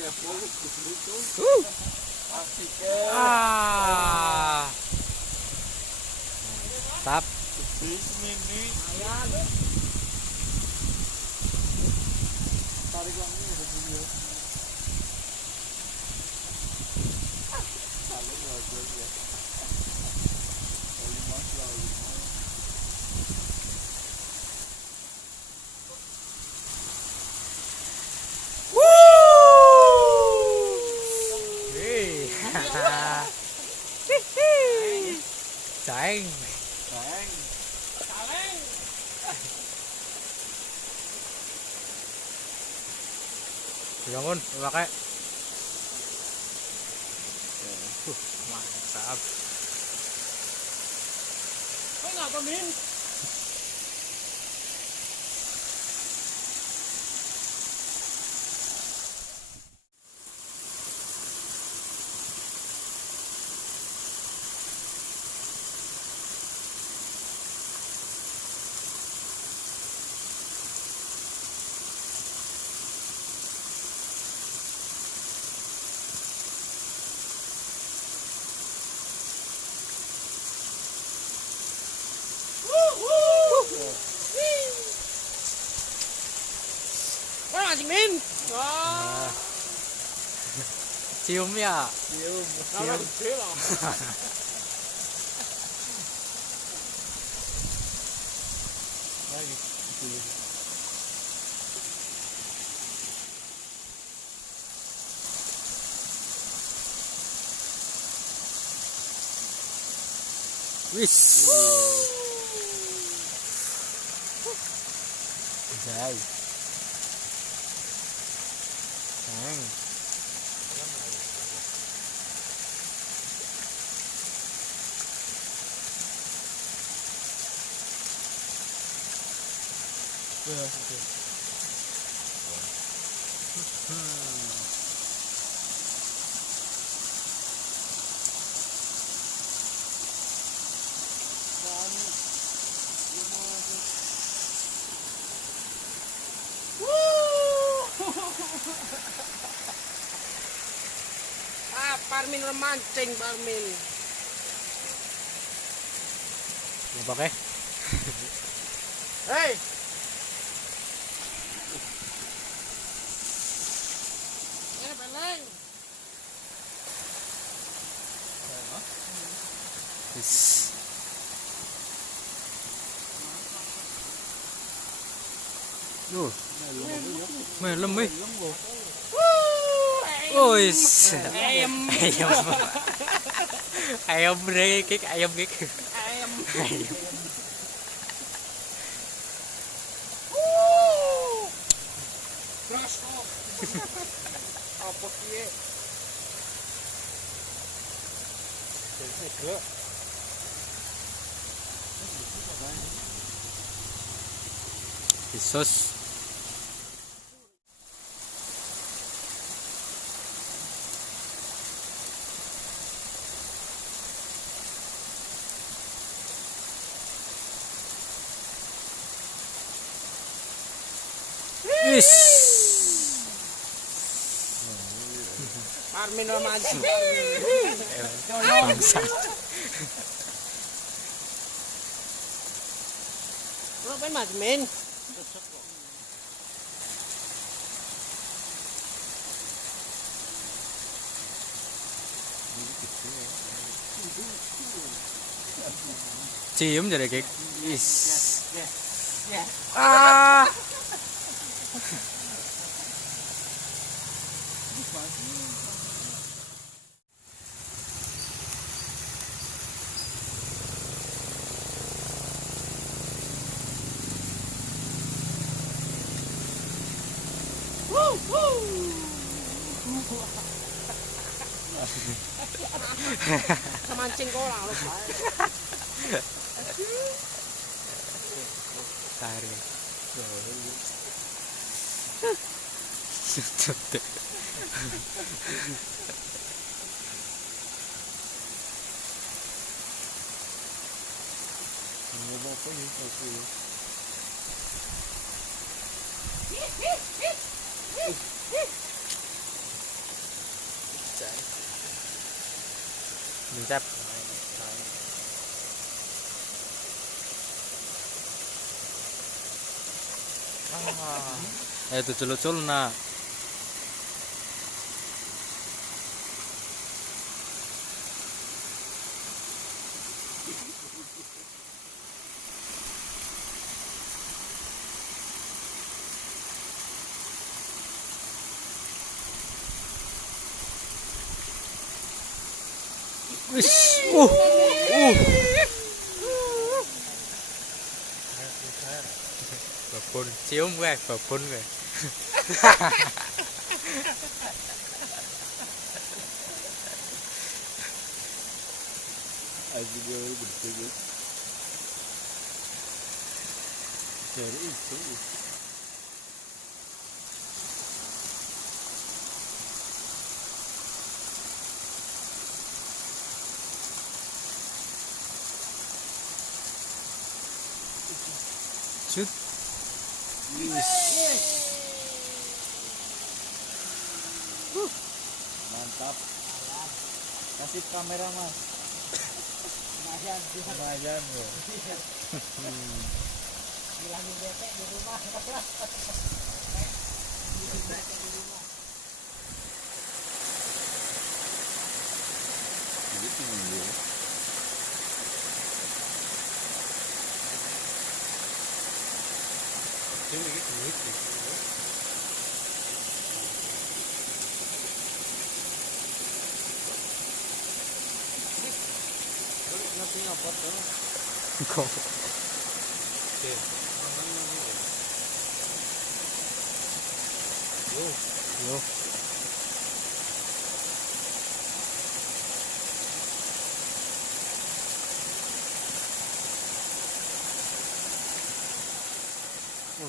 Tap. Tarik lagi ada video. Ceng. Bangun, pakai. Mantap. Kok nggak Min? Anjing Min. Wah. Cium ya. Cium. Lagi. Wis. Jai. Parmin memancing Parmin. Mau pakai? Hei. Peleng. Melem weh. Wis. Ayam break, ayam gek. Ayam. Keras kok. Apa piye? Yesus. Wis. Parmin memancing. Bangsa. Ngapain Mas Min? Cium jadi kek. Is. Ah. Mancing kolang lu, Pak. Tarik. mantap. Itu culuk-culuk nak. Wis, babon, cium gue, babon gue. Asik gue bersih. Dari itu. Shoot. Mantap. Kasih kamera mas. Lumayan loh. Bilangin bete di rumah. Jadi tinggal dia. Nanti ngapot tuh. Kok. Yo. Oh,